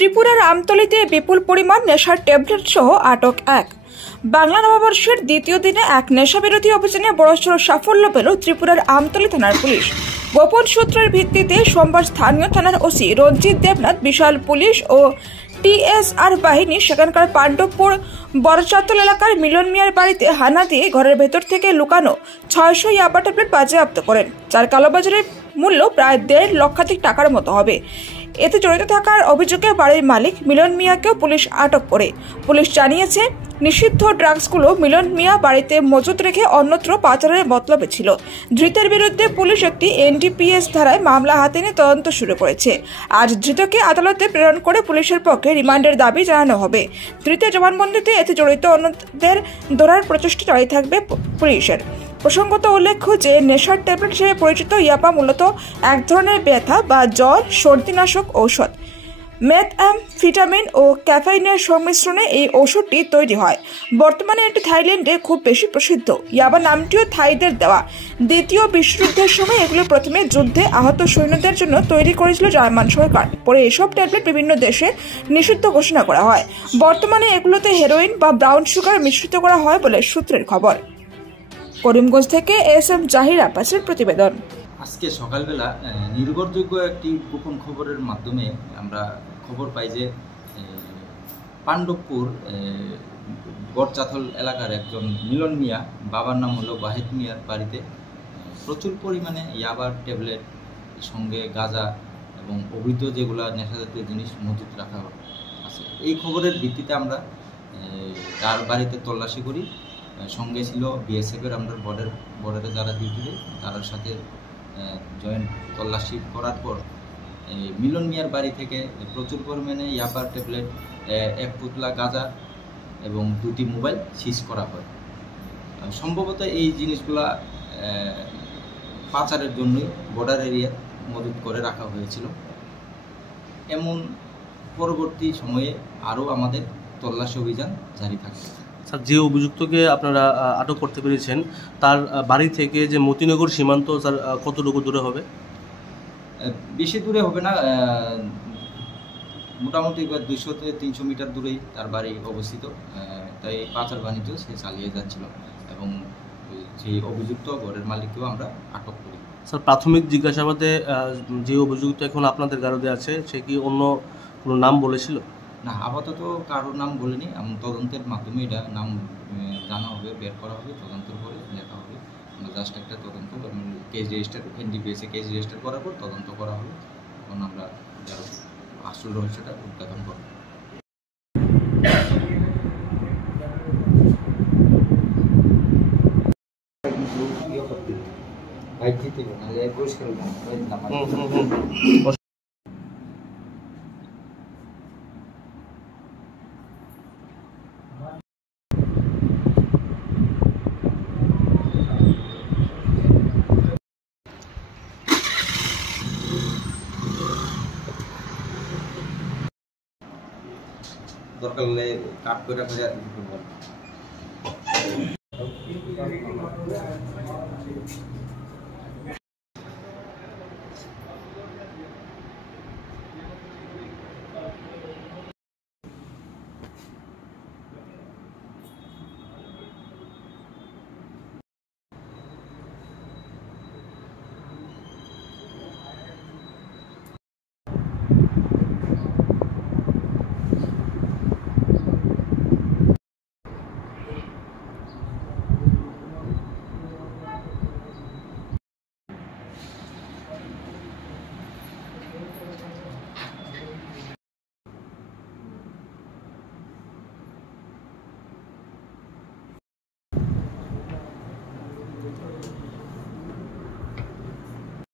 ত্রিপুরার আমতলীতে বিপুল পরিমাণ নেশার ট্যাবলেট সহ আটক এক। বাংলা নববর্ষের দ্বিতীয় দিনে এক নেশাবিরোধী অভিযানে বড়সড় সাফল্য পেল ত্রিপুরার আমতলী থানার পুলিশ। গোপন সূত্রের ভিত্তিতে সোমবার স্থানীয় থানার ওসি রঞ্জিত দেবনাথ, বিশাল পুলিশ ও টিএসআর বাহিনী সেখানকার পাণ্ডবপুর বড়চাতল এলাকার মিলন মিয়ার বাড়িতে হানা দিয়ে ঘরের ভেতর থেকে লুকানো 600 ইয়াবা ট্যাবলেট বাজেয়াপ্ত করেন, যার কালোবাজারের মূল্য প্রায় 1.5 লক্ষাধিক টাকার মতো হবে। এতে জড়িত থাকার অভিযোগে বাড়ির মালিক মিলন মিয়াকেও পুলিশ আটক করে। পুলিশ জানিয়েছে, নিষিদ্ধ ড্রাগসগুলো মিলন মিয়া বাড়িতে মজুত রেখে অন্যত্র পাচারের মতলবে ছিল। ধৃতের বিরুদ্ধে পুলিশ একটি এনডিপিএস ধারায় মামলা হাতে নিয়ে তদন্ত শুরু করেছে। আজ ধৃতকে আদালতে প্রেরণ করে পুলিশের পক্ষে রিমান্ডের দাবি জানানো হবে। ধৃতের জবানবন্দিতে এতে জড়িত অন্যদের ধরার প্রচেষ্টা জারি থাকবে পুলিশের। প্রসঙ্গত উল্লেখ্য যে নেশার ট্যাবলেট হিসেবে পরিচিত ইয়াবা মূলত এক ধরনের ব্যথা বা জ্বর সর্দিনাশক ঔষধ। মেথঅ্যামফেটামিন ও ক্যাফেইনের সংমিশ্রণে এই ওষুধটি তৈরি হয়। বর্তমানে এটি থাইল্যান্ডে খুব বেশি প্রসিদ্ধ। ইয়াবা নামটিও থাইদের দেওয়া। দ্বিতীয় বিশ্বযুদ্ধের সময় এগুলো প্রথমে যুদ্ধে আহত সৈন্যদের জন্য তৈরি করেছিল জার্মান সরকার। পরে এসব ট্যাবলেট বিভিন্ন দেশে নিষিদ্ধ ঘোষণা করা হয়। বর্তমানে এগুলোতে হেরোইন বা ব্রাউন সুগার মিশ্রিত করা হয় বলে সূত্রের খবর। করিমগঞ্জ থেকে এস.এম. জাহির আব্বাসের প্রতিবেদন। আজকে সকালবেলা নির্ভরযোগ্য একটি গোপন খবরের মাধ্যমে আমরা খবর পাই যে পাণ্ডবপুর বড়চাতল এলাকার একজন মিলন মিয়া, বাবার নাম হলো ওয়াহিদ মিয়ার বাড়িতে প্রচুর পরিমাণে ইয়াবার ট্যাবলেট সঙ্গে গাঁজা এবং অবৈধ যেগুলো নেশাজাতীয় জিনিস মজুত রাখা আছে। এই খবরের ভিত্তিতে আমরা তার বাড়িতে তল্লাশি করি। সঙ্গে ছিল বিএসএফের আমরা বর্ডারে যারা ডিউটি দেয় তার সাথে জয়েন্ট তল্লাশি করার পর মিলন মিয়ার বাড়ি থেকে প্রচুর পরিমাণে ইয়াবার ট্যাবলেট, 1 পুতলা গাঁজা এবং 2টি মোবাইল সিজ করা হয়। সম্ভবত এই জিনিসগুলা পাচারের জন্যই বর্ডার এরিয়া মজুত করে রাখা হয়েছিল। এমন পরবর্তী সময়ে আরও আমাদের তল্লাশি অভিযান জারি থাকবে। স্যার, যে অভিযুক্তকে আপনারা আটক করতে পেরেছেন তার বাড়ি থেকে যে মতিনগর সীমান্ত, স্যার কতটুকু দূরে হবে? বেশি দূরে হবে না, মোটামুটি 200 থেকে 300 মিটার দূরেই তার বাড়ি অবস্থিত। তাই পাচার বাণিজ্য সে চালিয়ে যাচ্ছিল এবং যে অভিযুক্ত ঘরের মালিককেও আমরা আটক করি। স্যার, প্রাথমিক জিজ্ঞাসাবাদে যে অভিযুক্ত এখন আপনাদের গারদে আছে সে কি অন্য কোনো নাম বলেছিল? না, আপাতত কারোর নাম বলেনি। এমন তদন্তের মাধ্যমে এটা নাম জানা হবে, বের করা হবে, তদন্তের পরে দেখা হবে। আমরা জাস্ট একটা তদন্ত কেস রেজিস্টার, এনডিপিএসে কেস রেজিস্টার করার পর তদন্ত করা হবে। তখন আমরা যার আসল রহস্যটা উদ্ঘাটন করব। দরকার হলে কাট করে